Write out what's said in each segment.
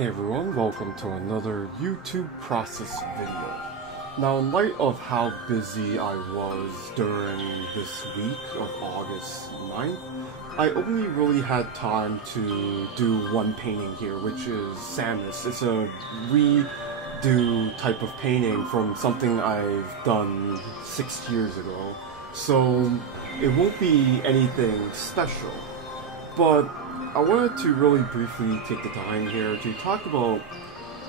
Hey everyone, welcome to another YouTube process video. Now, in light of how busy I was during this week of August 9th, I only really had time to do one painting here, which is Samus. It's a redo type of painting from something I've done 6 years ago, so it won't be anything special. But I wanted to really briefly take the time here to talk about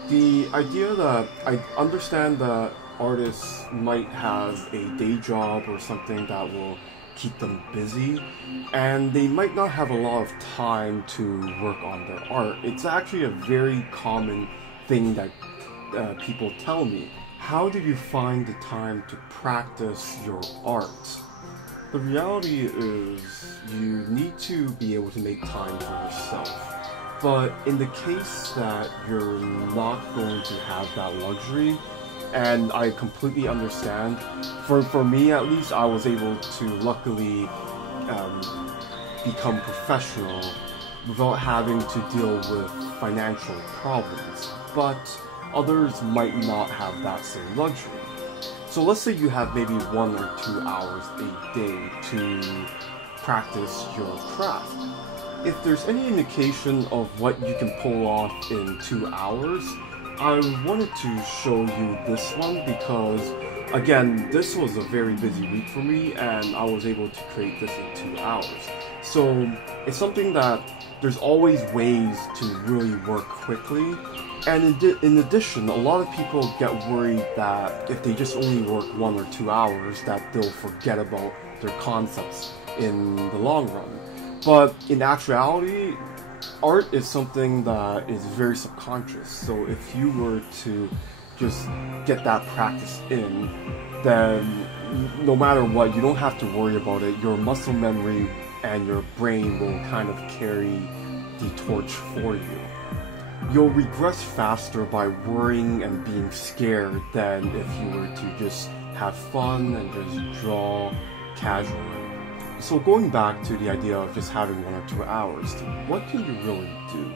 the idea that I understand that artists might have a day job or something that will keep them busy, and they might not have a lot of time to work on their art. It's actually a very common thing that people tell me. How do you find the time to practice your art? The reality is you need to be able to make time for yourself. But in the case that you're not going to have that luxury, and I completely understand, for me at least, I was able to luckily become professional without having to deal with financial problems. But others might not have that same luxury. So let's say you have maybe 1 or 2 hours a day to practice your craft. If there's any indication of what you can pull off in 2 hours, I wanted to show you this one because, again, this was a very busy week for me and I was able to create this in 2 hours. So it's something that there's always ways to really work quickly. And in addition, a lot of people get worried that if they just only work 1 or 2 hours, that they'll forget about their concepts in the long run. But in actuality, art is something that is very subconscious. So if you were to just get that practice in, then no matter what, you don't have to worry about it. Your muscle memory and your brain will kind of carry the torch for you. You'll regress faster by worrying and being scared than if you were to just have fun and just draw casually. So going back to the idea of just having 1 or 2 hours, what can you really do?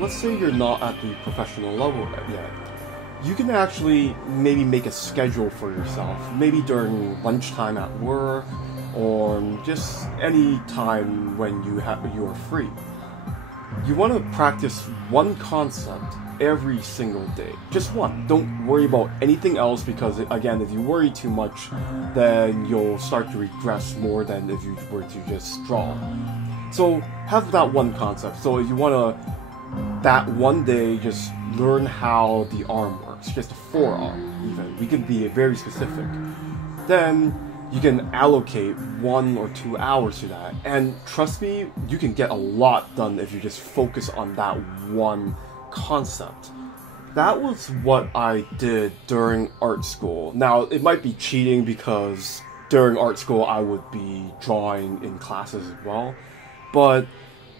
Let's say you're not at the professional level yet. You can actually maybe make a schedule for yourself, maybe during lunchtime at work, or just any time when you are free. You want to practice one concept every single day. Just one. Don't worry about anything else because, again, if you worry too much, then you'll start to regress more than if you were to just draw. So have that one concept. So if you want to, that one day, just learn how the arm works, just the forearm even. We can be very specific. Then you can allocate 1 or 2 hours to that. And trust me, you can get a lot done if you just focus on that one concept. That was what I did during art school. Now, it might be cheating because during art school I would be drawing in classes as well. But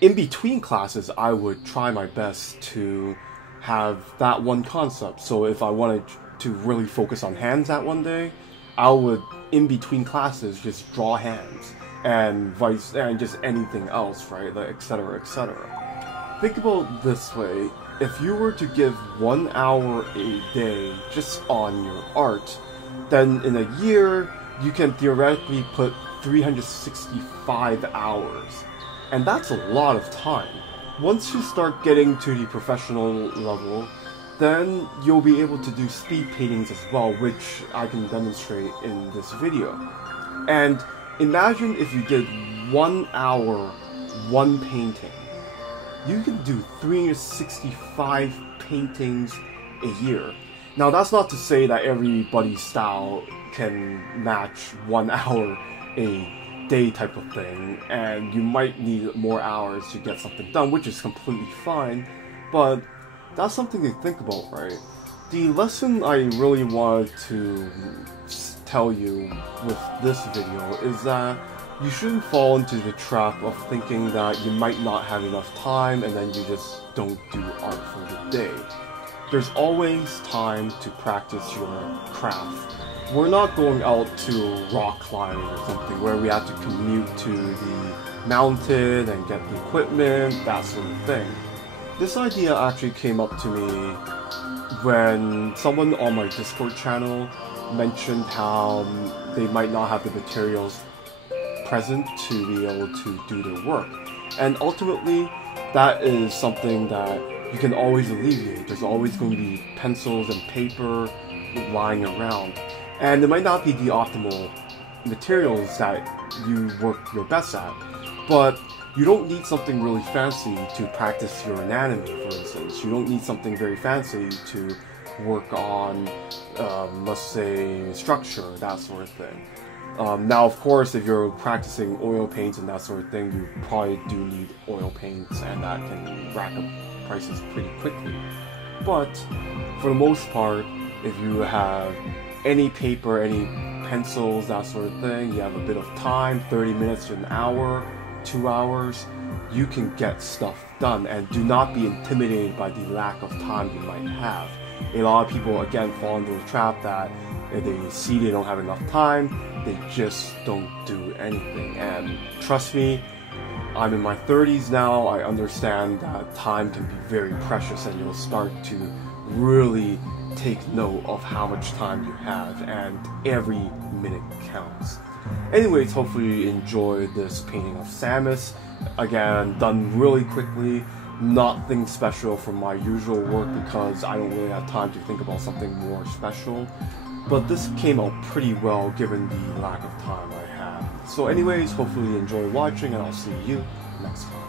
in between classes, I would try my best to have that one concept. So if I wanted to really focus on hands that one day, I would, in between classes, just draw hands and just anything else, right? Like, etc., etc. Think about it this way: if you were to give 1 hour a day just on your art, then in a year you can theoretically put 365 hours, and that's a lot of time. Once you start getting to the professional level, then you'll be able to do speed paintings as well, which I can demonstrate in this video. And imagine if you did 1 hour, one painting. You can do 365 paintings a year. Now, that's not to say that everybody's style can match 1 hour a day type of thing, and you might need more hours to get something done, which is completely fine, but that's something to think about, right? The lesson I really wanted to tell you with this video is that you shouldn't fall into the trap of thinking that you might not have enough time and then you just don't do art for the day. There's always time to practice your craft. We're not going out to rock climbing or something where we have to commute to the mountain and get the equipment, that sort of thing. This idea actually came up to me when someone on my Discord channel mentioned how they might not have the materials present to be able to do their work. And ultimately, that is something that you can always alleviate. There's always going to be pencils and paper lying around. And it might not be the optimal materials that you work your best at, but you don't need something really fancy to practice your anatomy, for instance. You don't need something very fancy to work on, let's say, structure, that sort of thing. Now, of course, if you're practicing oil paints and that sort of thing, you probably do need oil paints, and that can rack up prices pretty quickly. But for the most part, if you have any paper, any pencils, that sort of thing, you have a bit of time, 30 minutes to an hour, 2 hours, you can get stuff done, and do not be intimidated by the lack of time you might have. A lot of people, again, fall into the trap that if they see they don't have enough time, they just don't do anything. And trust me, I'm in my 30s now, I understand that time can be very precious, and you'll start to really take note of how much time you have, and every minute counts. Anyways, hopefully you enjoyed this painting of Samus. Again, done really quickly, nothing special from my usual work because I don't really have time to think about something more special. But this came out pretty well given the lack of time I have. So anyways, hopefully you enjoy watching, and I'll see you next time.